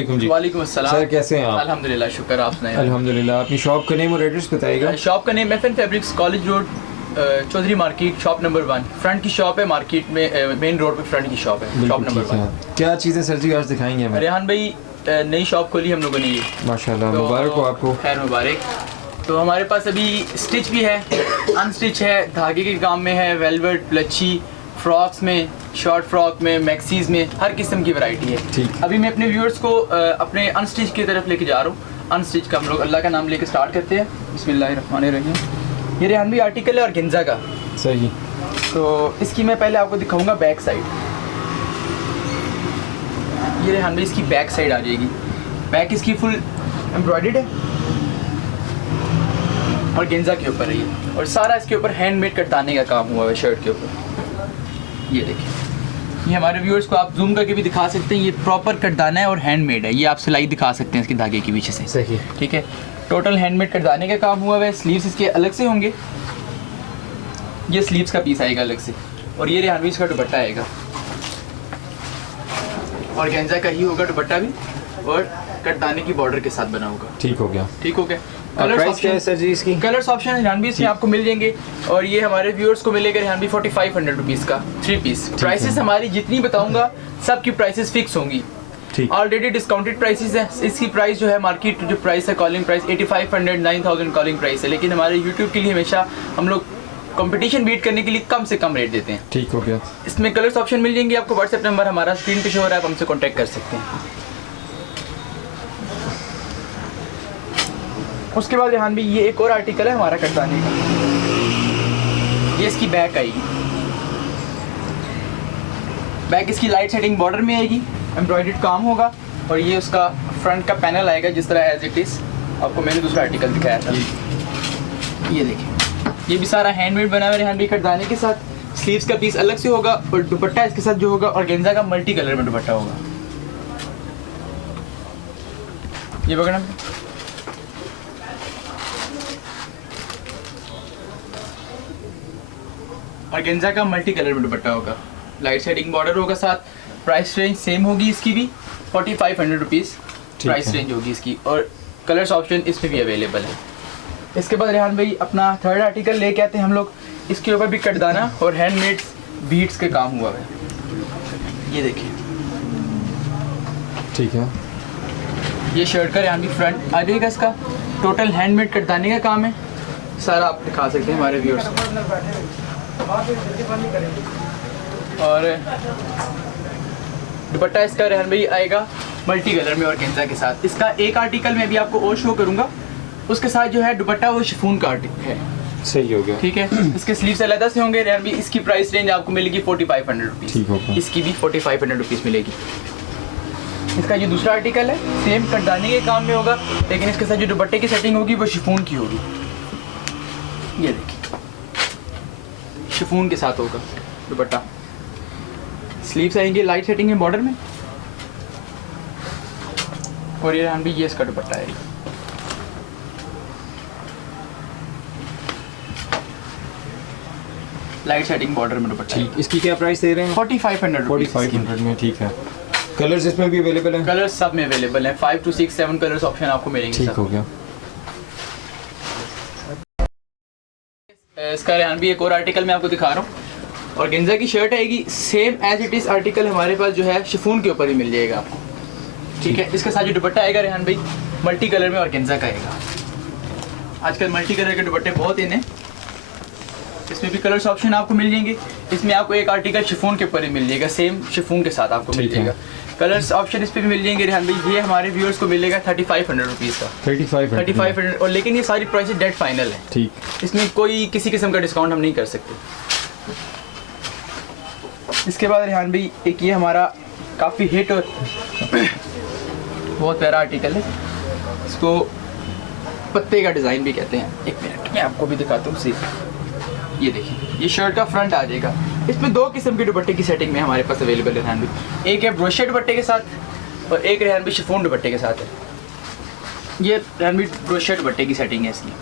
वालेकुम जी। वालेकुम अस्सलाम सर कैसे हैं आप? अल्हम्दुलिल्लाह, शुक्र आप सुनाएं। अल्हम्दुलिल्लाह। अपनी शॉप का नेम और एड्रेस बताइएगा। शॉप का name FN fabrics, college road, Chaudhary market, shop number 1। Front की शॉप है मार्केट में, मेन रोड पे फ्रंट की शॉप है, शॉप नंबर 1। क्या चीज़ें सर जी आज दिखाएंगे हमें? रेहान भाई नई शॉप खोली हम लोगों ने ये, माशाल्लाह, तो मुबारक हो आपको। खैर मुबारक। तो हमारे पास अभी स्टिच भी है, अनस्टिच है, धागे के काम में है, वेलवेट, प्लची, फ्रॉक्स में, शॉर्ट फ्रॉक में, मैक्सीज में, हर किस्म की वैरायटी है। ठीक। अभी मैं अपने व्यूअर्स को अपने अनस्टिच की तरफ लेके जा रहा हूँ। अनस्टिच का हम लोग अल्लाह का नाम लेके स्टार्ट करते हैं। बिस्मिल्लाहिर्रहमानिर्रहीम। ये रेहान भाई आर्टिकल है और गेंजा का। सही। तो इसकी मैं पहले आपको दिखाऊंगा बैक साइड। ये रेहान भाई इसकी बैक साइड आ जाएगी। बैक इसकी फुल एम्ब्रॉयडर्ड है और गेंजा के ऊपर है ये, और सारा इसके ऊपर हैंडमेड कटाने का काम हुआ है शर्ट के ऊपर। ये देखिए, ये हमारे व्यूअर्स को आप जूम करके भी दिखा सकते हैं। ये प्रॉपर कटदाना है और हैंडमेड है। ये आप सिलाई दिखा सकते हैं इसके धागे के पीछे से। सही। ठीक है, टोटल हैंडमेड कटदाने का काम हुआ है। स्लीव्स इसके अलग से होंगे, ये स्लीव्स का पीस आएगा अलग से, और ये रेहान भाई इसका दुपट्टा आएगा, और गेंजा का ही होगा दुपट्टा भी, और कटदाने की बॉर्डर के साथ बना होगा। ठीक हो गया। ठीक हो गया। प्राइस क्या है सर जी इसकी? कलर्स ऑप्शन रेहान भाई इसमें आपको मिल जाएंगे, और ये हमारे व्यूअर्स को मिलेगा रेहान भाई 4500 रुपीज़ का 3 पीस। प्राइसेस हमारी जितनी बताऊंगा सब की प्राइसेस फिक्स होंगी। ठीक। ऑलरेडी डिस्काउंटेड प्राइसेस है। इसकी प्राइस जो है मार्केट जो प्राइस है, कॉलिंग प्राइस 8500 9000 कॉलिंग प्राइस है, लेकिन हमारे यूट्यूब के लिए हमेशा हम लोग कंपटीशन बीट करने के लिए कम से कम रेट देते हैं। ठीक हो गया। इसमें कलर्स ऑप्शन मिल जाएंगे आपको। व्हाट्सएप नंबर हमारा स्क्रीन पे शो हो रहा है, आप हमसे कॉन्टैक्ट कर सकते हैं। उसके बाद रेहान भाई ये एक और आर्टिकल है हमारा कटदाने का। ये इसकी बैक आएगी। बैक इसकी लाइट सेटिंग बॉर्डर में आएगी, एम्ब्रॉयडर्ड काम होगा, और ये उसका फ्रंट का पैनल आएगा जिस तरह एज इट इज़ आपको मैंने दूसरा आर्टिकल दिखाया था। ये देखिए, ये भी सारा हैंडमेड बना हुआ है रेहान भाई कटदाने के साथ। स्लीव्स का पीस अलग से होगा, और दुपट्टा इसके साथ जो होगा, और गेंजा का मल्टी कलर में दुपट्टा होगा। ये पकड़ना, और गेंजा का मल्टी कलर में दुपट्टा होगा, लाइट सेटिंग बॉर्डर होगा साथ। प्राइस रेंज सेम होगी इसकी भी, 4500 रुपीज़ प्राइस रेंज होगी इसकी, और कलर्स ऑप्शन इसमें भी अवेलेबल है। इसके बाद रेहान भाई अपना थर्ड आर्टिकल लेके आते हैं हम लोग। इसके ऊपर भी कटदाना और हैंडमेड बीड्स के काम हुआ है। ये देखिए, ठीक है। ये शर्ट का रेहान भाई फ्रंट आ जाएगा। इसका टोटल हैंडमेड कटदाने का काम है, सारा आप दिखा सकते हैं हमारे व्यूअर्स को। और दुपट्टा इसका रेहान भाई आएगा मल्टी कलर में और गेंजा के साथ। इसका एक आर्टिकल मैं भी आपको और शो करूंगा, उसके साथ जो है दुपट्टा वो शिफॉन का है। सही हो गया। ठीक है। इसके स्लीव्स अलग से होंगे रेहान भाई। इसकी प्राइस रेंज आपको मिलेगी 4500 रुपीज़। ठीक होगा। इसकी भी 4500 रुपीज़ मिलेगी। इसका जो दूसरा आर्टिकल है सेम कटदाने के काम में होगा, लेकिन इसके साथ जो दुपट्टे की सेटिंग होगी वो शिफॉन की होगी। ये देखिए, शिफॉन के साथ होगा दुपट्टा। स्लीव्स आएंगे लाइट सेटिंग में बॉर्डर में, और ये रेहान भाई ये इसका दुपट्टा है। लाइट सेटिंग बॉर्डर में दुपट्टा। ठीक। इसकी क्या प्राइस दे रहे हैं? 4500 4500 में। ठीक है। कलर्स इसमें भी अवेलेबल हैं? कलर्स सब में अवेलेबल हैं। 5 to 6 7 कलर्स ऑप्शन आपको मिलेंगे। ठीक हो गया। इसका रेहान भी एक और आर्टिकल मैं आपको दिखा रहा हूँ, और गेंजा की शर्ट आएगी same as it is. Article हमारे पास जो है शिफॉन के ऊपर ही मिल जाएगा आपको। ठीक है। इसके साथ जो दुपट्टा आएगा रेहान भाई मल्टी कलर में और गेंजा का आएगा। आजकल मल्टी कलर के दुपट्टे बहुत इन हैं। इसमें भी कलर्स ऑप्शन आपको मिल जाएंगे। इसमें आपको एक आर्टिकल शिफॉन के ऊपर ही मिल जाएगा, सेम शिफॉन के साथ आपको मिल जाएगा। कलर्स ऑप्शन इस पे भी मिल जाएंगे रेहान भाई। ये हमारे व्यूअर्स को मिलेगा 3500 रुपीज़ का। 3500, और लेकिन ये सारी प्राइसेस डेड फाइनल है। ठीक। इसमें कोई किसी किस्म का डिस्काउंट हम नहीं कर सकते। इसके बाद रेहान भाई एक ये हमारा काफ़ी हिट और बहुत प्यारा आर्टिकल है। इसको पत्ते का डिज़ाइन भी कहते हैं। एक मिनट मैं आपको भी दिखाता हूँ सिर्फ। ये देखिए, ये शर्ट का फ्रंट आ जाएगा। इसमें दो किस्म के दुपट्टे की सेटिंग में हमारे पास अवेलेबल है रेहान भाई। एक है ब्रोशेट दुपट्टे के साथ, और एक रेहान भाई शिफॉन दुपट्टे के साथ है। ये रेहान भाई ब्रोशेट दुपट्टे की सेटिंग है इसकी।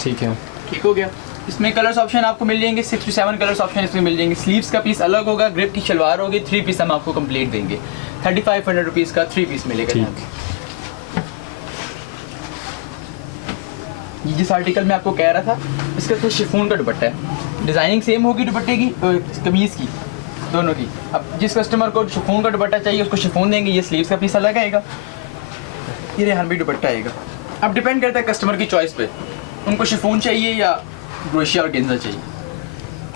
ठीक है। ठीक हो गया। इसमें कलर्स ऑप्शन आपको मिल जाएंगे, 6 to 7 कलर्स ऑप्शन इसमें मिल जाएंगे। स्लीव्स का पीस अलग होगा, ग्रिप की शलवार होगी, 3 पीस हम आपको कंप्लीट देंगे। 3500 रुपीज़ का 3 पीस मिलेगा। ठीक। ये जिस आर्टिकल में आपको कह रहा था इसका तो शिफॉन का दुपट्टा है, डिज़ाइनिंग सेम होगी दुपट्टे की और कमीज़ की, दोनों की। अब जिस कस्टमर को शिफॉन का दुपट्टा चाहिए उसको शिफॉन देंगे, ये स्लीव्स का पीस अलग आएगा, ये रेहान भाई दुपट्टा आएगा। अब डिपेंड करता है कस्टमर की चॉइस पे, उनको शिफॉन चाहिए या ब्रोशिया और गेंजा चाहिए।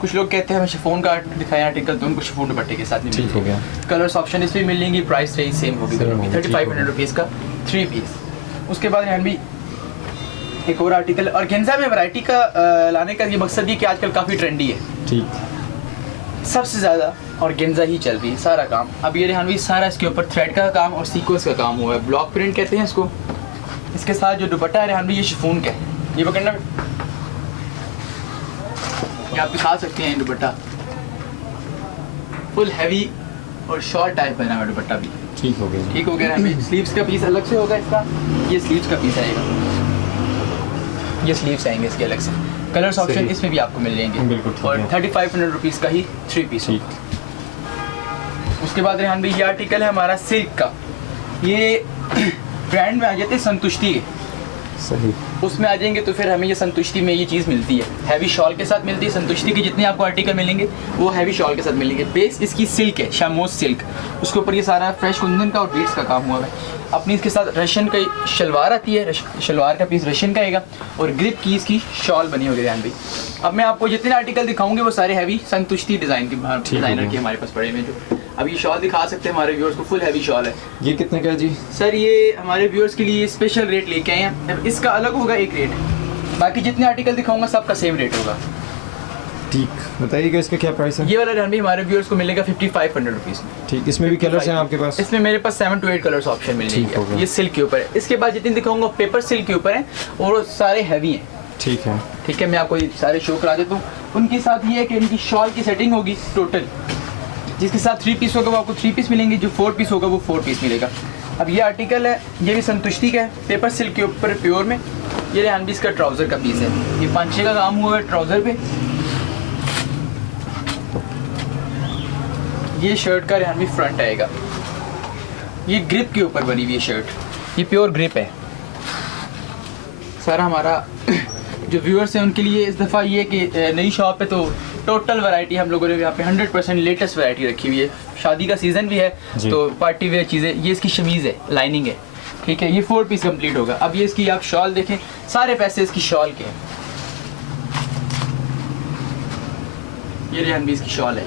कुछ लोग कहते हैं हमें शिफॉन का दिखाएं आर्टिकल, तो उनको शिफॉन दुपट्टे के साथ नहीं ठीक हो गया। कलर्स ऑप्शन इसमें मिल लेंगी, प्राइस रेंज सेम होगी दोनों की, 3500 रुपीज़ का 3 पीस। उसके बाद रेहान भाई एक और आर्टिकल, और गेंजा में वैरायटी का लाने का ये मकसद ये कि आजकल काफ़ी ट्रेंडी है, ठीक। सबसे ज़्यादा और गेंजा ही चल रही है सारा काम। अब ये रेहान भाई सारा इसके ऊपर थ्रेड का काम और सीक्वेंस का काम हुआ है, ब्लॉक प्रिंट कहते हैं इसको। इसके साथ जो दुपट्टा है रेहान भाई ये शिफॉन का है, ये पकड़ना, ये आप दिखा सकते हैं दुपट्टा फुल हैवी और शॉर्ट टाइप बना हुआ दुपट्टा भी। ठीक हो गया। ठीक हो गया रेहान भाई। स्लीव्स का पीस अलग से होगा इसका, ये स्लीव्स का पीस आएगा, ये स्लीव्स आएंगे इसके अलग से। कलर्स ऑप्शन सही। इसमें भी आपको मिल जाएंगे, बिल्कुल ठीक और है। 3500 रुपीज़ का ही 3 पीस। ठीक। उसके बाद रेहान भाई ये आर्टिकल है हमारा सिल्क का, ये ब्रांड में आ जाते हैं संतुष्टि के, सही। उसमें आ जाएंगे तो फिर हमें ये संतुष्टि में ये चीज़ मिलती है, हैवी शॉल के साथ मिलती है। संतुष्टि के जितने आपको आर्टिकल मिलेंगे वो हैवी शॉल के साथ मिलेंगे। बेस इसकी सिल्क है, शामोज सिल्क, उसके ऊपर ये सारा फ्रेश कुंदन का और बीड्स का काम हुआ है। अपनी इसके साथ रशियन का शलवार आती है, शलवार का पीस रशियन का आएगा, और ग्रिप की इसकी शॉल बनी होगी रेहान भाई। अब मैं आपको जितने आर्टिकल दिखाऊंगे वो सारे हैवी संतुष्टि डिज़ाइन के, डिज़ाइनर के हमारे पास पड़े हुए हैं। जो अब ये शॉल दिखा सकते हैं हमारे व्यूअर्स को, फुल हैवी शॉल है। ये कितने का है जी? सर ये हमारे व्यूअर्स के लिए स्पेशल रेट लेके आए हैं, अब इसका अलग होगा एक रेट, बाकी जितने आर्टिकल दिखाऊंगा सबका सेम रेट होगा। ठीक, बताइएगा इसका क्या प्राइस है? ये वाला रेहान भाई हमारे व्यूअर्स को मिलेगा 5500 रुपीज़ में। ठीक, इसमें भी कलर्स हैं आपके पास? इसमें मेरे पास 7 to 8 कलर्स ऑप्शन मिल ठीक हो जाएंगे। गया। ये सिल्क के ऊपर है। इसके बाद जितने दिखाऊंगा पेपर सिल्क के ऊपर है और वो सारे हैवी हैं। ठीक है। ठीक है, मैं आपको ये सारे शो करा देता हूँ। उनके साथ ये है कि इनकी शॉल की सेटिंग होगी टोटल, जिसके साथ 3 पीस होगा वो आपको 3 पीस मिलेंगे, जो 4 पीस होगा वो 4 पीस मिलेगा। अब ये आर्टिकल है, ये भी संतुष्टि का है, पेपर सिल्क के ऊपर प्योर में। ये रेहान भाई इसका ट्राउज़र का पीस है, ये पांचे का काम हुआ है ट्राउज़र पे। ये शर्ट का रेहान भाई फ्रंट आएगा, ये ग्रिप के ऊपर बनी हुई है शर्ट, ये प्योर ग्रिप है। सारा हमारा जो व्यूअर्स हैं उनके लिए इस दफ़ा ये कि नई शॉप है तो टोटल वैरायटी हम लोगों ने यहाँ पे 100% लेटेस्ट वैरायटी रखी हुई है। शादी का सीज़न भी है तो पार्टी वेयर चीज़ें। ये इसकी शमीज़ है, लाइनिंग है, ठीक है। ये 4 पीस कंप्लीट होगा। अब ये इसकी आप शॉल देखें, सारे पैसे इसकी शॉल के हैं। ये रेहान भाई इसकी शॉल है,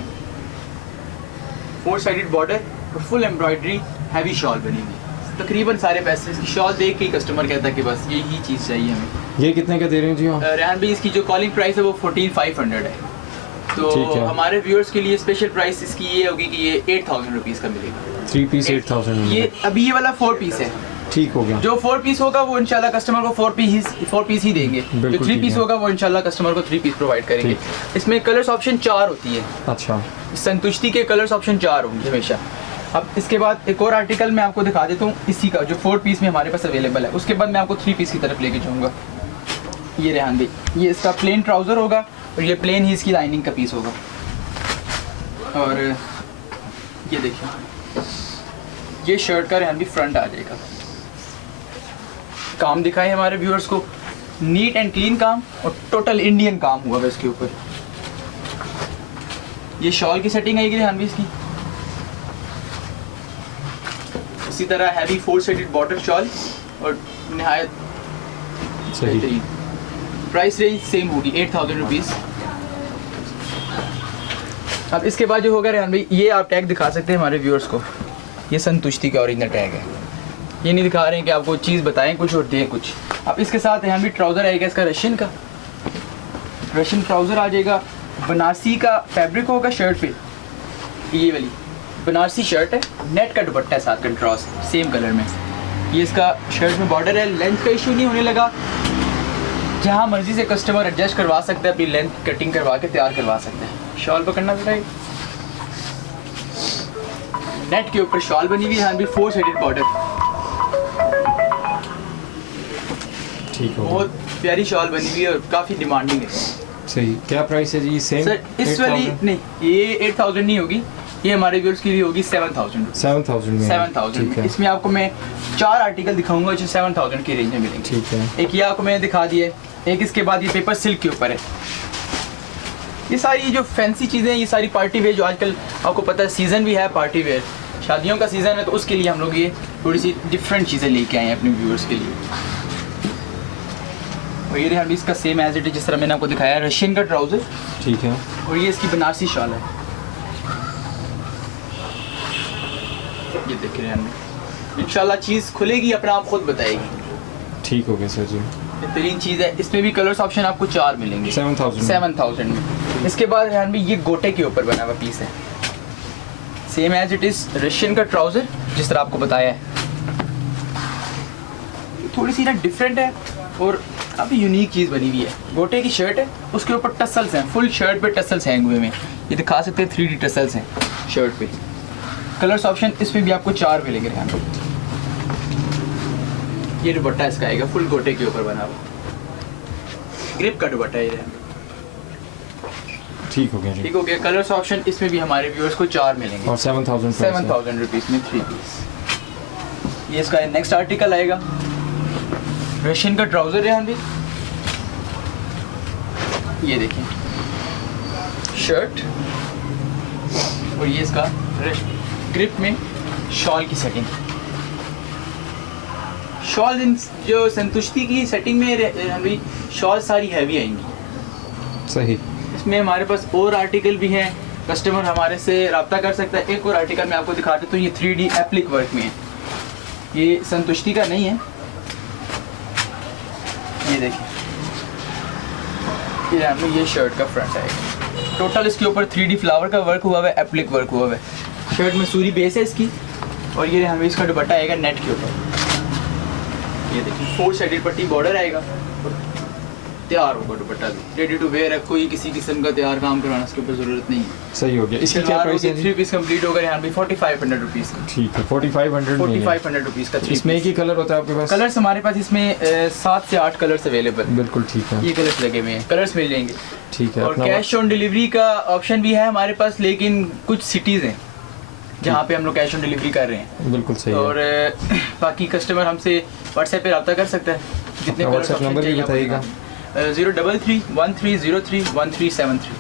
4 साइडेड बॉर्डर और फुल एम्ब्रॉयडरी, हैवी शॉल बनी हुई है। तकरीबन सारे पैसे इसकी शॉल देख के ही कस्टमर कहता है कि बस यही चीज़ चाहिए हमें। ये कितने का दे रहे हैं जी आप? रेहान भाई इसकी जो कॉलिंग प्राइस है वो 14500 है, तो है। हमारे व्यूअर्स के लिए स्पेशल प्राइस इसकी ये होगी कि ये 8000 रुपीज़ का मिलेगा। 3 पीस 8000 में। ये अभी ये वाला 4 पीस है, ठीक हो गया। जो 4 पीस होगा वो इंशाल्लाह कस्टमर को 4 पीस ही देंगे। जो 3 पीस होगा वो इंशाल्लाह कस्टमर को 3 पीस प्रोवाइड करेंगे। इसमें कलर्स ऑप्शन 4 होती है। अच्छा, संतुष्टि के कलर्स ऑप्शन 4 होंगे हमेशा। अब इसके बाद एक और आर्टिकल मैं आपको दिखा देता हूँ इसी का, जो 4 पीस में हमारे पास अवेलेबल है। उसके बाद मैं आपको 3 पीस की तरफ लेके जाऊँगा। ये रेहान भाई, ये इसका प्लेन ट्राउज़र होगा और ये प्लेन ही इसकी लाइनिंग का पीस होगा। और ये देखिए, ये शर्ट का रेहान भाई फ्रंट आ जाएगा। काम दिखाए हमारे व्यूअर्स को, नीट एंड क्लीन काम और टोटल इंडियन काम हुआ है इसके ऊपर। ये शॉल की सेटिंग आएगी रेहान भाई इसकी, इसी तरह हैवी 4 साइडेड बॉर्डर शॉल और निहायत सही। बेहतरीन। प्राइस रेंज सेम होगी 8000 रुपीज़। अब इसके बाद जो होगा रेहान भाई, ये आप टैग दिखा सकते हैं हमारे व्यूअर्स को। ये संतुष्टि का ओरिजिनल टैग है, ये नहीं दिखा रहे हैं कि आपको चीज़ बताएं कुछ और दें कुछ। अब इसके साथ रेहान भाई ट्राउज़र आएगा इसका रशियन का, रशियन ट्राउज़र आ जाएगा। बनारसी का फैब्रिक होगा शर्ट पे, ये वाली बनारसी शर्ट है, नेट का दुपट्टा है साथ कंट्रास्ट सेम कलर में। ये इसका शर्ट में बॉर्डर है, लेंथ का इशू नहीं होने लगा, जहाँ मर्जी से कस्टमर एडजस्ट करवा सकता है, अपनी लेंथ कटिंग करवा के तैयार करवा सकते हैं। शॉल पकड़ना चाहिए, नेट के ऊपर शॉल बनी हुई है, यहाँ भी 4 साइडेड बॉर्डर, ठीक हो। बहुत प्यारी शॉल बनी हुई है और काफ़ी डिमांडिंग है। सही। क्या प्राइस है जी? सेम सर इस वाली नहीं, ये 8000 नहीं होगी, ये हमारे व्यूअर्स के लिए होगी 7000 7000 में 7000 ठीक में। है इसमें आपको मैं 4 आर्टिकल दिखाऊंगा जो 7000 की रेंज में मिलेंगे। ठीक है एक ये आपको मैंने दिखा दिए, एक इसके बाद ये पेपर सिल्क के ऊपर है। ये सारी जो फैंसी चीज़ें हैं, ये सारी पार्टी वेयर जो आजकल आपको पता है सीज़न भी है पार्टी वेयर, शादियों का सीज़न है, तो उसके लिए हम लोग ये थोड़ी सी डिफरेंट चीज़ें लेके आए हैं अपने व्यूअर्स के लिए। और ये हम इसका सेम एज इट इज जिस तरह मैंने आपको दिखाया, रशियन का ट्राउज़र, ठीक है और ये इसकी बनारसी शॉल है। ये देख रहे हैं हम, इंशाल्लाह चीज़ खुलेगी अपना आप खुद बताएगी। ठीक हो गया सर जी बेहतरीन चीज़ है। इसमें भी कलर्स ऑप्शन आपको 4 मिलेंगे 7000 में। इसके बाद रेहान भाई ये गोटे के ऊपर बना हुआ पीस है, same as it is Russian का ट्राउज़र जिस तरह आपको बताया है। थोड़ी सी ना डिफरेंट है और काफ़ी यूनिक चीज़ बनी हुई है। गोटे की शर्ट है, उसके ऊपर टसल्स हैं, फुल शर्ट पे टसल्स हैं हुए में, ये दिखा सकते हैं 3D टसल्स हैं शर्ट पे। कलर्स ऑप्शन इसमें भी आपको 4 मिलेंगे रेहान भाई। ये दुपट्टा इसका आएगा फुल गोटे के ऊपर बना हुआ, ग्रिप का दुपट्टा ये रेहान भाई। ठीक हो गया जी ठीक हो गया। कलर्स ऑप्शन इसमें भी हमारे व्यूअर्स को 4 मिलेंगे और 7000 रुपीज़ में 3 पीस। ये इसका नेक्स्ट आर्टिकल आएगा, रशियन का ट्राउज़र रेहान भाई। ये देखिए शर्ट, और ये इसका ग्रिप में शॉल की सेटिंग। शॉल जो संतुष्टि की सेटिंग में रेहान भाई शॉल सारी हैवी आएंगी। सही इसमें हमारे पास और आर्टिकल भी हैं, कस्टमर हमारे से रब्ता कर सकता है। एक और आर्टिकल मैं आपको दिखाता हूँ, तो ये 3D एप्लिक वर्क में है, ये संतुष्टि का नहीं है। ये देखिए ये शर्ट का फ्रंट है, टोटल इसके ऊपर 3D फ्लावर का वर्क हुआ है, एप्लिक वर्क हुआ है। शर्ट में सूरी बेस है इसकी, और ये हमें इसका दुपट्टा आएगा नेट के ऊपर। ये देखिए 4 साइडेड पट्टी बॉर्डर आएगा, तैयार होगा दुपट्टा भी, रेडी टू वेयर है, कोई किसी किस्म का तैयार काम करवाना इसके ऊपर ज़रूरत नहीं है। सही हो गया। इसकी क्या प्राइस है? 3 पीस कंप्लीट होगा यहाँ पे 4500 रुपीज़ का। ठीक है 4500 में 4500 रुपीज़ का। इसमें एक ही कलर होता है आपके पास? कलर्स हमारे पास इसमें 7 से 8 कलर्स अवेलेबल। बिल्कुल ठीक है, ये कलर्स लगे हुए हैं, कलर्स मिल जाएंगे। ठीक है। और कैश ऑन डिलीवरी का ऑप्शन भी है हमारे पास, लेकिन कुछ सिटीज़ हैं जहाँ पे हम लोग कैश ऑन डिलीवरी कर रहे हैं। बिल्कुल सही है। और बाकी कस्टमर हमसे व्हाट्सएप पे रब्ता कर सकता है। जितने व्हाट्सएप नंबर भी बताइएगा। 033 1303 1373।